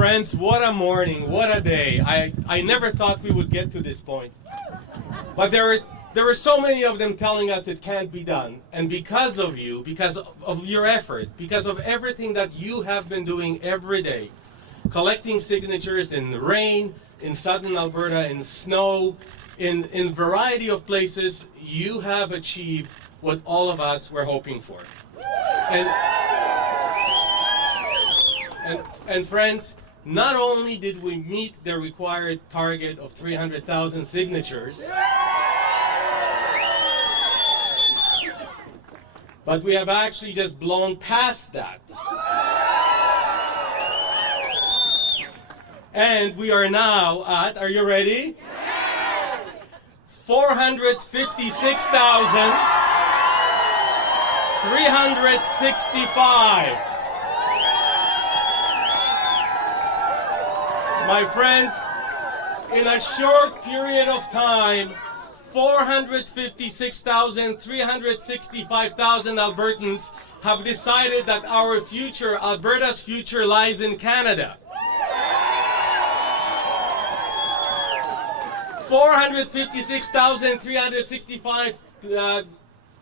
Friends, what a morning, what a day. I never thought we would get to this point. But there were so many of them telling us it can't be done. And because of you, because of your effort, because of everything that you have been doing every day, collecting signatures in the rain, in southern Alberta, in snow, in variety of places, you have achieved what all of us were hoping for. And friends, not only did we meet the required target of 300,000 signatures, but we have actually just blown past that. And we are now at, are you ready? Yes! 456,365. My friends, in a short period of time, 456,365,000 Albertans have decided that our future, Alberta's future, lies in Canada. 456,365,000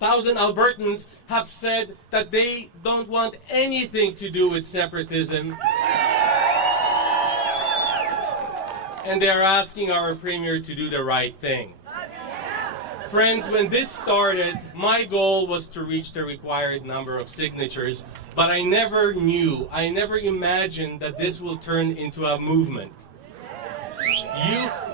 Albertans have said that they don't want anything to do with separatism. And they are asking our Premier to do the right thing. Friends, when this started, my goal was to reach the required number of signatures, but I never imagined that this will turn into a movement.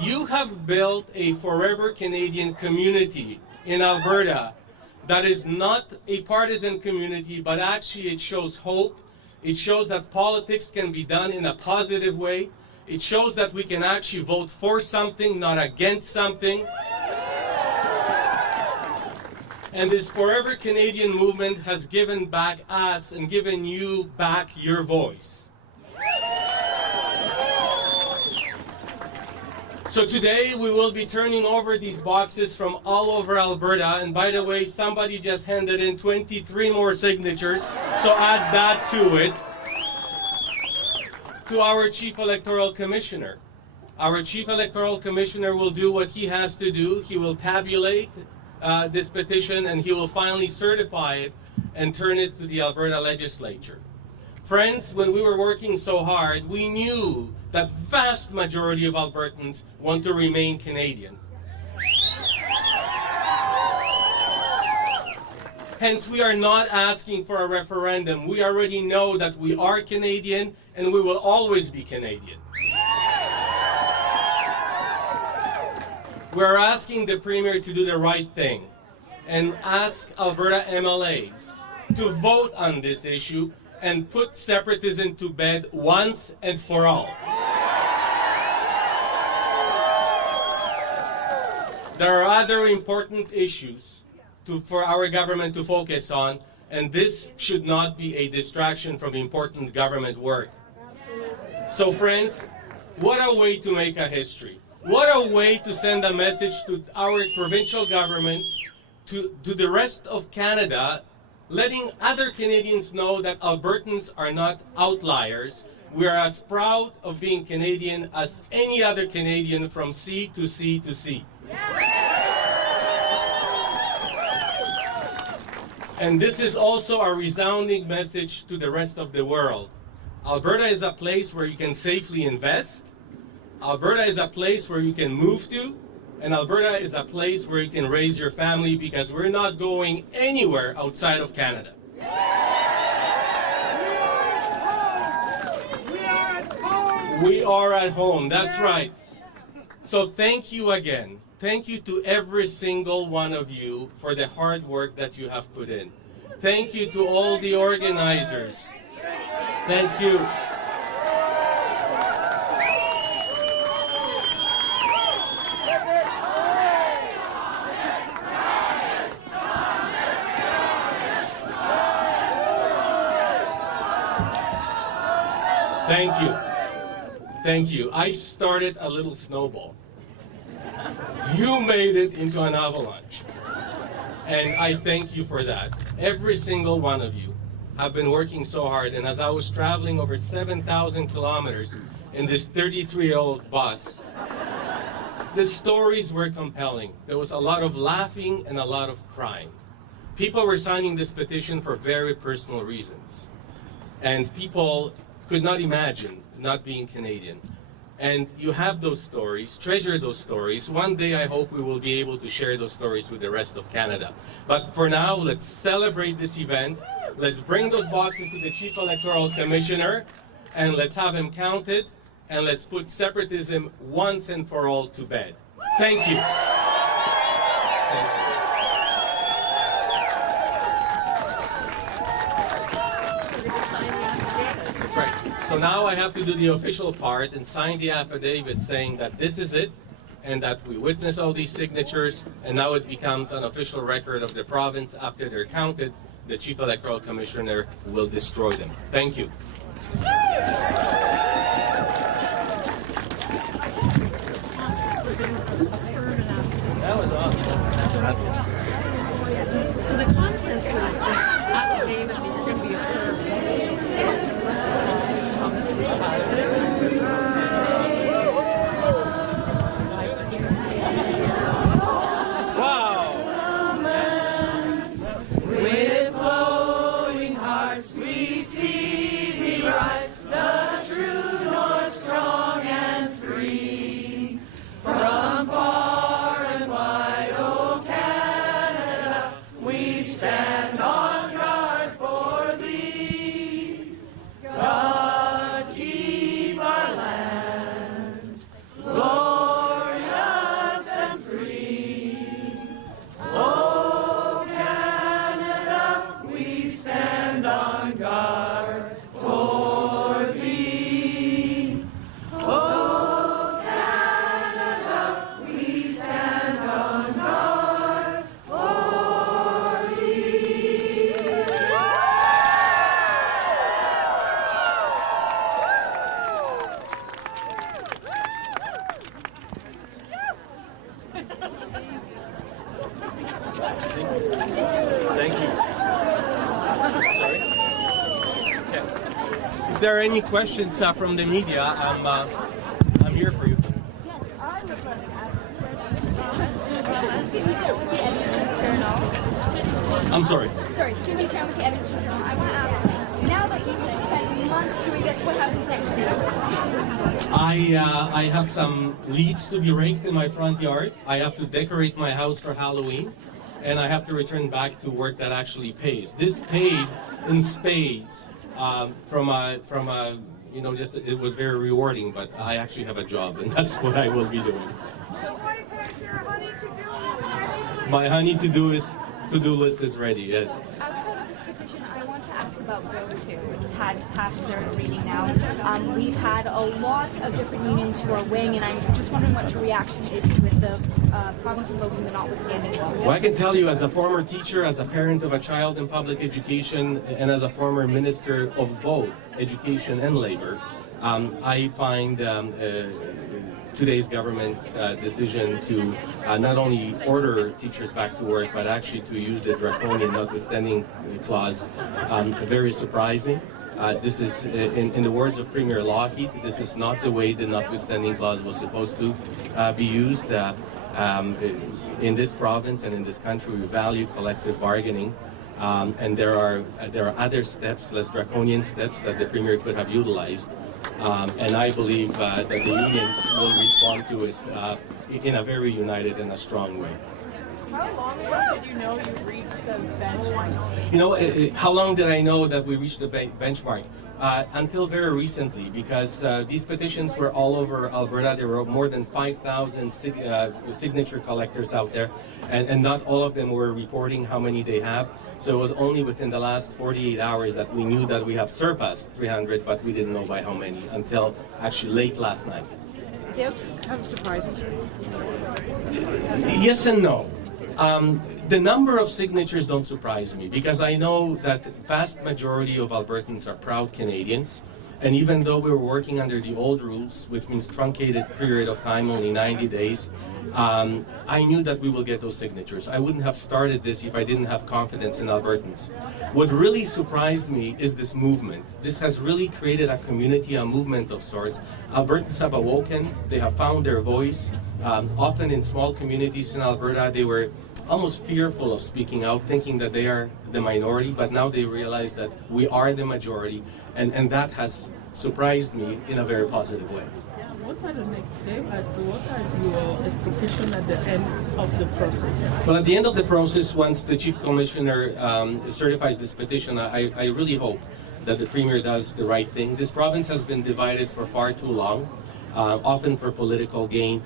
You have built a forever Canadian community in Alberta that is not a partisan community, but actually it shows hope. It shows that politics can be done in a positive way. It shows that we can actually vote for something, not against something. And this Forever Canadian movement has given back us and given you back your voice. So today we will be turning over these boxes from all over Alberta. And by the way, somebody just handed in 23 more signatures, so add that to it. To our Chief Electoral Commissioner. Our Chief Electoral Commissioner will do what he has to do. He will tabulate this petition and he will finally certify it and turn it to the Alberta Legislature. Friends, when we were working so hard, we knew that vast majority of Albertans want to remain Canadian. Hence, we are not asking for a referendum. We already know that we are Canadian and we will always be Canadian. We're asking the Premier to do the right thing and ask Alberta MLAs to vote on this issue and put separatism to bed once and for all. There are other important issues for our government to focus on, and this should not be a distraction from important government work. So friends, what a way to make a history. What a way to send a message to our provincial government, to the rest of Canada, letting other Canadians know that Albertans are not outliers. We are as proud of being Canadian as any other Canadian from sea to sea to sea. And this is also a resounding message to the rest of the world. Alberta is a place where you can safely invest. Alberta is a place where you can move to. And Alberta is a place where you can raise your family, because we're not going anywhere outside of Canada. We are at home, that's right. So thank you again. Thank you to every single one of you for the hard work that you have put in. Thank you to all the organizers. Thank you. Thank you. Thank you. I started a little snowball. You made it into an avalanche. And I thank you for that. Every single one of you. have been working so hard, and as I was traveling over 7,000 kilometers in this 33-year-old bus, the stories were compelling. There was a lot of laughing and a lot of crying. People were signing this petition for very personal reasons, and people could not imagine not being Canadian. And you have those stories, treasure those stories. One day I hope we will be able to share those stories with the rest of Canada. But for now, let's celebrate this event. Let's bring those boxes to the Chief Electoral Commissioner, and let's have him counted, and let's put separatism once and for all to bed. Thank you. Thank you. That's right. So now I have to do the official part and sign the affidavit saying that this is it, and that we witness all these signatures, and now it becomes an official record of the province. After they're counted, the Chief Electoral Commissioner will destroy them. Thank you. That was awesome. So the contents of this affidavit that you're going to be affirming, Thomas Lukaszuk. Wow! With glowing hearts we see thee rise, the true north, strong and free. From far and wide, O Canada, we stand on guard for thee. God keep our land glorious and free. O Canada, we stand on guard for thee. O Canada, we stand on guard for thee. Thank you. Sorry? Yeah. If there are any questions from the media, I'm here for you. I'm sorry. Sorry, Cindy Chan with the Edition Journal. I want to ask, now that you've spent months doing this, what happens next for you? I have some leaves to be raked in my front yard. I have to decorate my house for Halloween, and I have to return back to work that actually pays. This paid in spades from a just it was very rewarding. But I actually have a job, and that's what I will be doing. So what is your honey to do? My to-do list is ready. Yes. Outside of this petition, I want to ask about Bill 2. It has passed third reading now. We've had a lot of different unions who are weighing, and I'm just wondering what your reaction is to it, the province invoking the notwithstanding law. Well, I can tell you, as a former teacher, as a parent of a child in public education, and as a former minister of both education and labor, I find today's government's decision to not only order teachers back to work, but actually to use the draconian notwithstanding clause very surprising. This is, in the words of Premier Lockheed, this is not the way the notwithstanding clause was supposed to be used. In this province and in this country, we value collective bargaining. And there are other steps, less draconian steps, that the Premier could have utilized. And I believe that the unions will respond to it in a very united and a strong way. How long ago did you know you reached the benchmark? How long did I know that we reached the benchmark? Until very recently, because these petitions were all over Alberta. There were more than 5,000 signature collectors out there, and not all of them were reporting how many they have. So it was only within the last 48 hours that we knew that we have surpassed 300, but we didn't know by how many until actually late last night. Is the outcome surprising to you? Yes and no. The number of signatures don't surprise me, because I know that the vast majority of Albertans are proud Canadians. And even though we were working under the old rules, which means truncated period of time, only 90 days, I knew that we will get those signatures. I wouldn't have started this if I didn't have confidence in Albertans. What really surprised me is this movement. This has really created a community, a movement of sorts. Albertans have awoken, they have found their voice. Often in small communities in Alberta, they were almost fearful of speaking out, thinking that they are the minority, but now they realize that we are the majority, and that has surprised me in a very positive way. What are the next steps and what are your expectations at the end of the process? Well, at the end of the process, once the Chief Commissioner certifies this petition, I really hope that the Premier does the right thing. This province has been divided for far too long, often for political gain.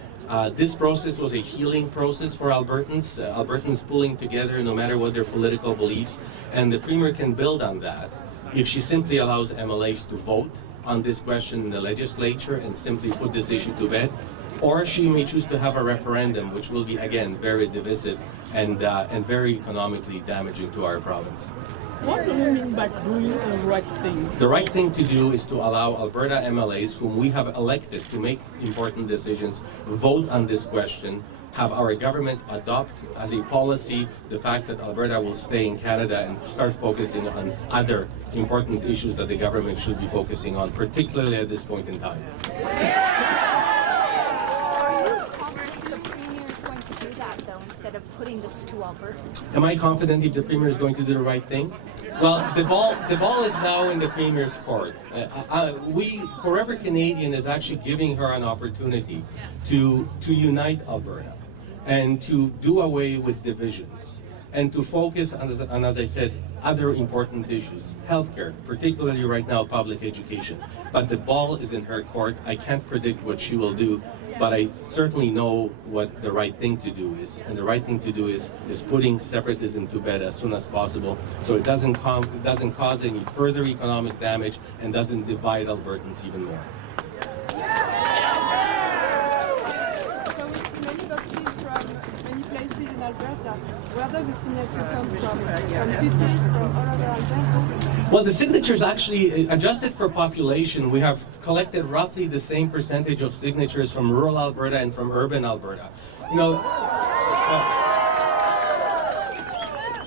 This process was a healing process for Albertans, Albertans pulling together no matter what their political beliefs, and the Premier can build on that if she simply allows MLAs to vote on this question in the legislature and simply put this issue to bed, or she may choose to have a referendum, which will be, again, very divisive and very economically damaging to our province. What do you mean by doing the right thing? The right thing to do is to allow Alberta MLAs, whom we have elected to make important decisions, vote on this question, have our government adopt as a policy the fact that Alberta will stay in Canada and start focusing on other important issues that the government should be focusing on, particularly at this point in time. Are you confident the Premier is going to do that, though, instead of putting this to Albertans? Am I confident if the Premier is going to do the right thing? Well, the ball is now in the Premier's court. Forever Canadian is actually giving her an opportunity to unite Alberta and to do away with divisions and to focus on, as I said, other important issues, healthcare, particularly right now, public education. But the ball is in her court. I can't predict what she will do, but I certainly know what the right thing to do is. And the right thing to do is putting separatism to bed as soon as possible so it doesn't cause any further economic damage and doesn't divide Albertans even more. So we see many boxes from many places in Alberta. Where does the signature come from? From cities, from all over Alberta? Well, the signatures actually, adjusted for population, we have collected roughly the same percentage of signatures from rural Alberta and from urban Alberta. You know,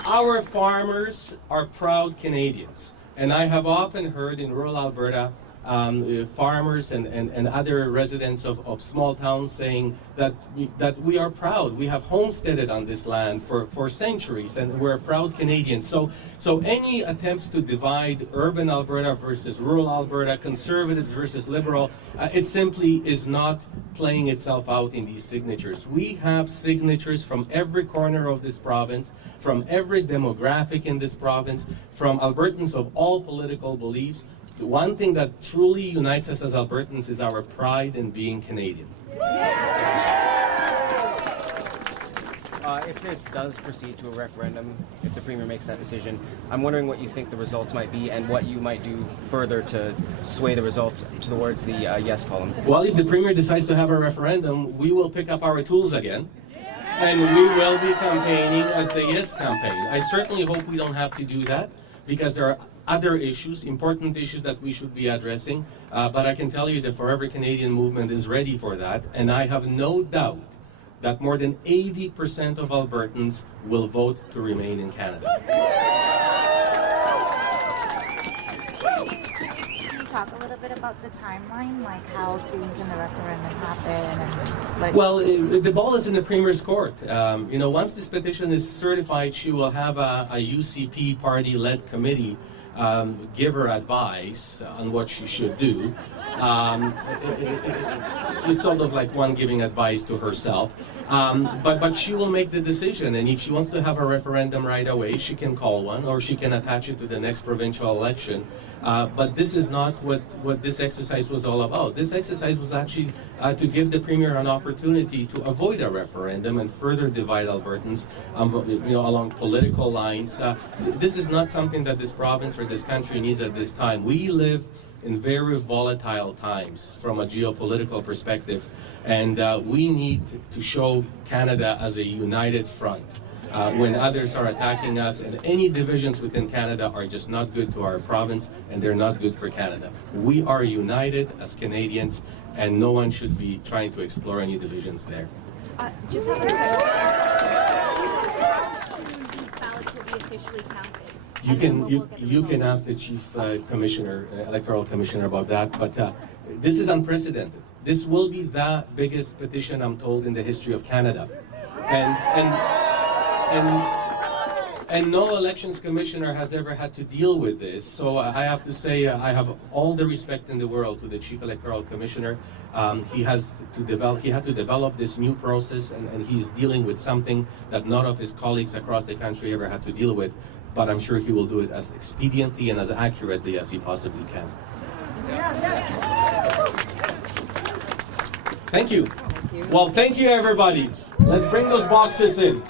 our farmers are proud Canadians, and I have often heard in rural Alberta farmers and other residents of small towns saying that we are proud. We have homesteaded on this land for centuries, and we're proud Canadians. So any attempts to divide urban Alberta versus rural Alberta, conservatives versus liberal, it simply is not playing itself out in these signatures. We have signatures from every corner of this province, from every demographic in this province, from Albertans of all political beliefs. The one thing that truly unites us as Albertans is our pride in being Canadian. If this does proceed to a referendum, if the Premier makes that decision, I'm wondering what you think the results might be and what you might do further to sway the results towards the yes column. Well, if the Premier decides to have a referendum, we will pick up our tools again, and we will be campaigning as the yes campaign. I certainly hope we don't have to do that, because there are other issues, important issues that we should be addressing, but I can tell you the Forever Canadian movement is ready for that, and I have no doubt that more than 80% of Albertans will vote to remain in Canada. Can you talk a little bit about the timeline, like how soon can the referendum happen? And, Well, the ball is in the Premier's court. Once this petition is certified, she will have a UCP party-led committee give her advice on what she should do. It's sort of like one giving advice to herself. But she will make the decision, and if she wants to have a referendum right away, she can call one, or she can attach it to the next provincial election. But this is not what this exercise was all about. This exercise was actually to give the Premier an opportunity to avoid a referendum and further divide Albertans along political lines. This is not something that this province or this country needs at this time. We live in very volatile times from a geopolitical perspective, and we need to show Canada as a united front. when others are attacking us, and any divisions within Canada are just not good to our province, and they're not good for Canada. We are united as Canadians, and no one should be trying to explore any divisions there. Just have a question. How soon these ballots will be officially counted? You can ask the chief commissioner, electoral commissioner about that, but this is unprecedented. This will be the biggest petition, I'm told, in the history of Canada, and no elections commissioner has ever had to deal with this. So I have to say I have all the respect in the world to the chief electoral commissioner. He had to develop this new process, and he's dealing with something that none of his colleagues across the country ever had to deal with. But I'm sure he will do it as expediently and as accurately as he possibly can. Thank you. Well, thank you, everybody. Let's bring those boxes in.